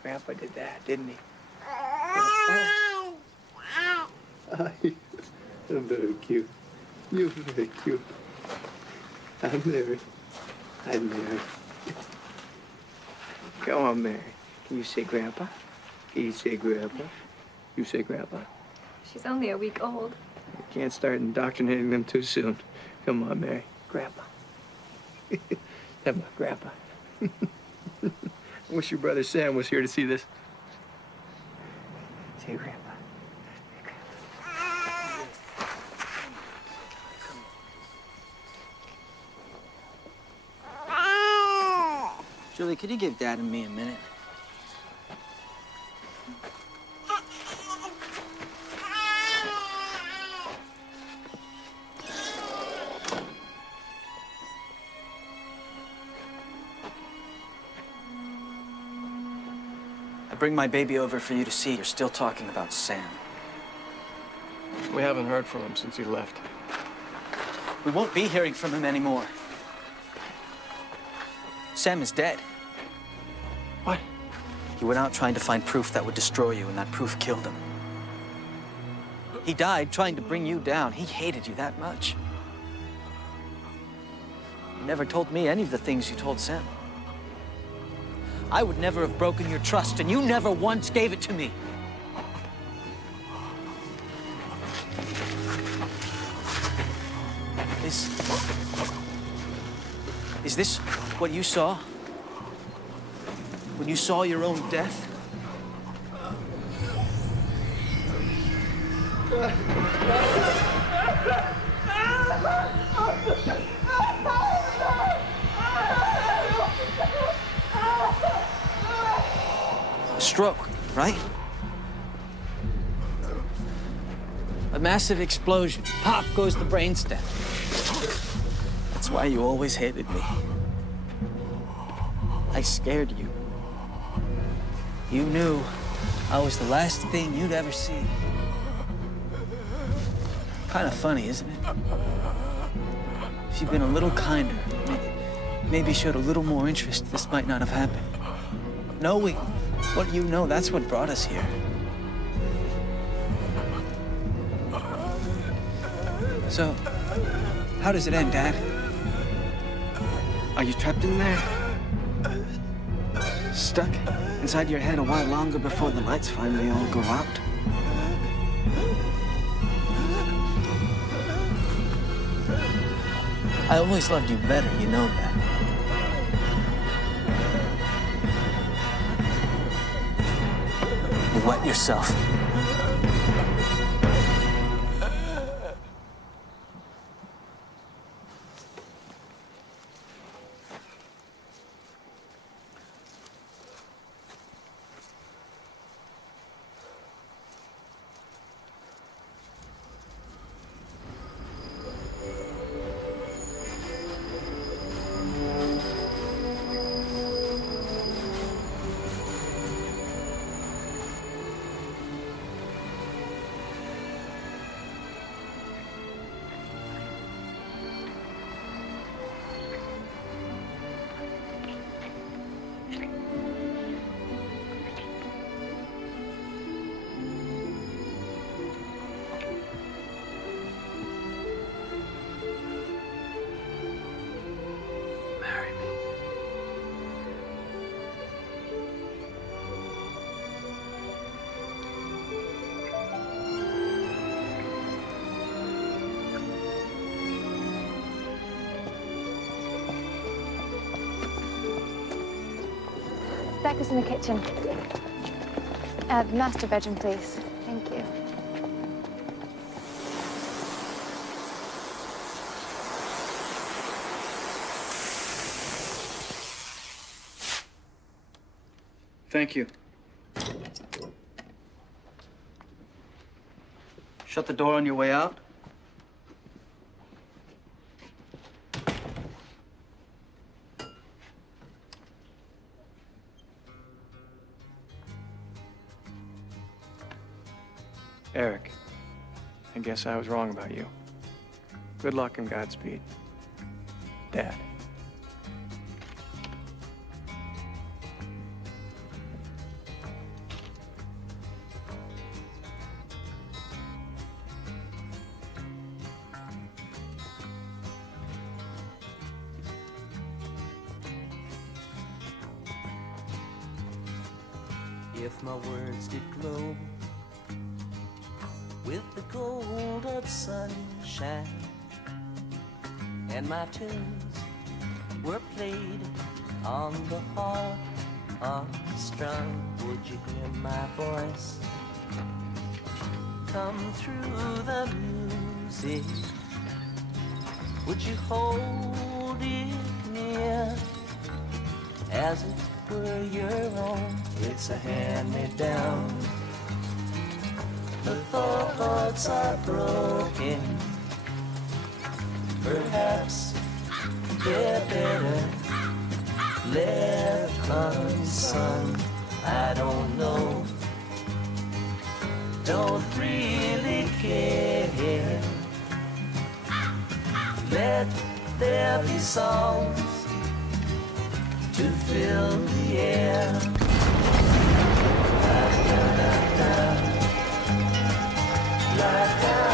Grandpa did that, didn't he? I'm very cute. You're very cute. I'm Mary. I'm Mary. Come on, Mary. Can you say Grandpa? Can you say Grandpa? You say Grandpa. She's only a week old. You can't start indoctrinating them too soon. Come on, Mary. Grandpa. Come on, Grandpa. I wish your brother Sam was here to see this. Say Grandpa. Julie, could you give Dad and me a minute? I bring my baby over for you to see. You're still talking about Sam. We haven't heard from him since he left. We won't be hearing from him anymore. Sam is dead. What? He went out trying to find proof that would destroy you, and that proof killed him. He died trying to bring you down. He hated you that much. You never told me any of the things you told Sam. I would never have broken your trust, and you never once gave it to me. Is this what you saw? When you saw your own death? A stroke, right? A massive explosion. Pop goes the brainstem. That's why you always hated me. I scared you. You knew I was the last thing you'd ever see. Kind of funny, isn't it? If you'd been a little kinder, maybe showed a little more interest, this might not have happened. Knowing what you know, that's what brought us here. So, how does it end, Dad? Are you trapped in there? Stuck inside your head a while longer before the lights finally all go out? I always loved you better, you know that. You wet yourself. Becca's in the kitchen. Master bedroom, please. Thank you. Thank you. Shut the door on your way out? Eric, I guess I was wrong about you. Good luck and Godspeed. Dad. If my words did glow with the gold of sunshine, and my tunes were played on the harp unstrung, would you hear my voice come through the music? Would you hold it near as it were your own? It's a hand-me-down. The thoughts are broken. Perhaps they're better left unsung. I don't know. Don't really care. Let there be songs to fill the air. La, da, da, da. La, da.